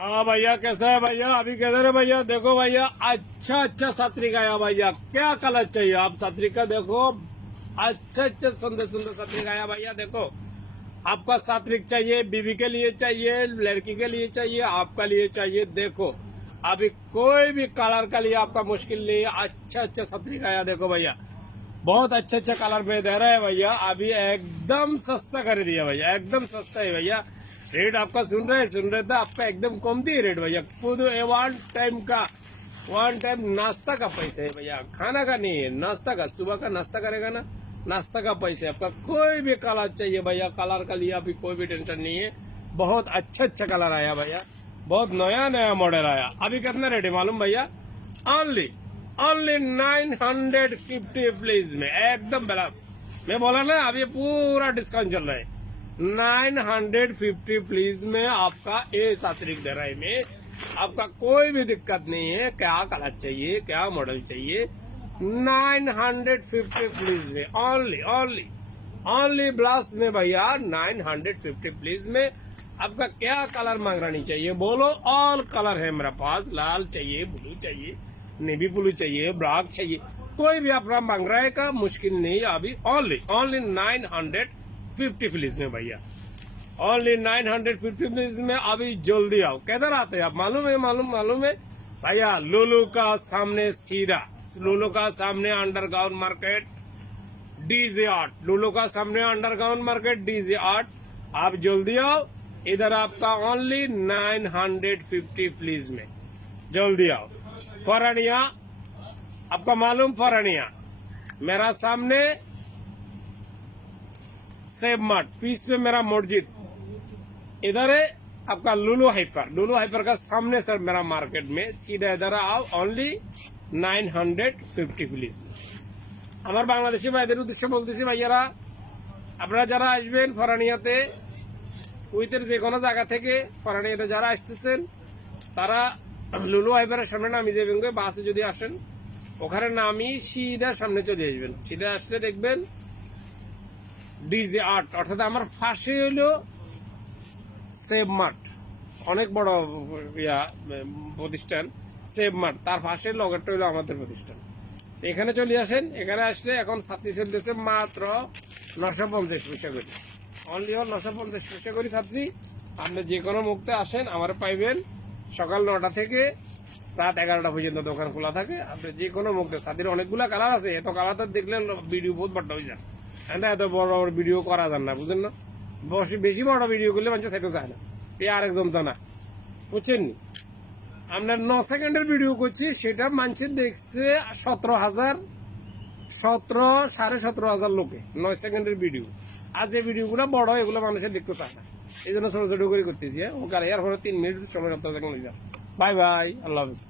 हाँ भैया, कैसा है भैया? अभी कैसे है भैया? देखो भैया, अच्छा अच्छा सात्रिक आया भैया। क्या कलर चाहिए आप सात्रिक का? देखो अच्छा अच्छा सुंदर सुंदर सात्रिक आया भैया। देखो आपका सात्रिक चाहिए, बीबी के लिए चाहिए, लड़की के लिए चाहिए, आपका लिए चाहिए। देखो अभी कोई भी कलर का लिए आपका मुश्किल नहीं है। अच्छा अच्छा सात्रिक आया। देखो भैया, बहुत अच्छे अच्छे कलर में दे रहा है भैया। अभी एकदम सस्ता कर दिया भैया, एकदम सस्ता है भैया। रेट आपका सुन रहे थे, आपका एकदम कमती है रेट भैया। खुद वन टाइम नाश्ता का पैसा है भैया, खाना का नहीं है, नाश्ता का। सुबह का नाश्ता करेगा ना, नाश्ता का पैसा है आपका। कोई भी कलर चाहिए भैया, कलर का लिए अभी कोई भी टेंशन नहीं है। बहुत अच्छा अच्छा कलर आया भैया, बहुत नया नया मॉडल आया। अभी कितना रेट है मालूम भैया? ओनली 950 प्लीज में, एकदम बैलेंस। मैं बोला ना, अभी पूरा डिस्काउंट चल रहा है। 950 प्लीज में आपका ए सात्रिक दे रहा है। में आपका कोई भी दिक्कत नहीं है। क्या कलर चाहिए, क्या मॉडल चाहिए, 950 प्लीज में। ओनली ब्लास्ट में भैया 950 प्लीज में। आपका क्या कलर मांगना चाहिए बोलो, ऑल कलर है मेरे पास। लाल चाहिए, ब्लू चाहिए, नेवी ब्लू चाहिए, ब्लैक चाहिए, कोई भी अपना मांग रहा है का मुश्किल नहीं। अभी ओनली 950 प्लीज में भैया, ओनली 950 प्लीज में। अभी जल्दी आओ। किधर आते हैं आप मालूम है भैया? लुलु का सामने सीधा, लुलु का सामने अंडरग्राउंड मार्केट डीजे 8, लुलु का सामने अंडरग्राउंड मार्केट डीजे 8। आप जल्दी आओ इधर। आपका ओनली 950 प्लीज में, जल्दी आओ। फरनिया, आपका मालूम फरनिया मेरा सामने सेब मार्ट पीस में मेरा मस्जिद इधर है। आपका लुलु हाइपर का सामने सर मेरा मार्केट में, सीधा इधर आओ। Only 950 please. আমার বাংলাদেশি ভাইদের উদ্দেশ্যে বলতেছি, ভাইয়ারা আপনারা যারা আসবেন ফরানিয়াতে, কুইতের যে কোনো জায়গা থেকে ফরানিয়াতে যারা আসতেছেন, তারা লুলু হাইপারের সামনে নামিয়ে যাবেন। বাসে যদি আসেন ওখানে নামি সিধা সামনে চলে আসবেন। সিধা আসলে দেখবেন ডিজে 8, অর্থাৎ আমার পাশে হইলো সেব মার্ট, অনেক বড় প্রতিষ্ঠান সেব মার্ট, তার পাশে লগেরটা হইলো আমাদের প্রতিষ্ঠান। এখানে চলে আসেন। এখানে আসলে এখন ছাত্রী চলতেছে মাত্র 950 পয়সা করে, অনলি 950 পয়সা করে ছাত্রী। আপনি যে কোনো মুহূর্তে আসেন, আমার পাইবেন। সকাল 9টা থেকে রাত 11টা পর্যন্ত দোকান খোলা থাকে। আপনি যে কোনো মুহূর্তে, ছাত্রীর অনেকগুলো কালার আছে। এত কালার তো দেখলে ভিডিও বহুত বড় হয়ে যায়। এত বড় বড় ভিডিও করা যান না, বুঝলেন না? বেশি বড় ভিডিও করলে মানুষ সেটা চায় না, এ আরেকজন তো না, বুঝছেন? আমরা 9 সেকেন্ডের ভিডিও করছি, সেটা মানুষের দেখছে 17,500 লোকে। 9 সেকেন্ডের ভিডিও। আর যে ভিডিওগুলো বড়, এগুলো মানুষের দেখতে চায় না, এই জন্য ছোট ছোট করে করতেছি। ও গাড়ি আর 3 মিনিট সময় করতে। বাই বাই, আল্লাহ হাফিজ।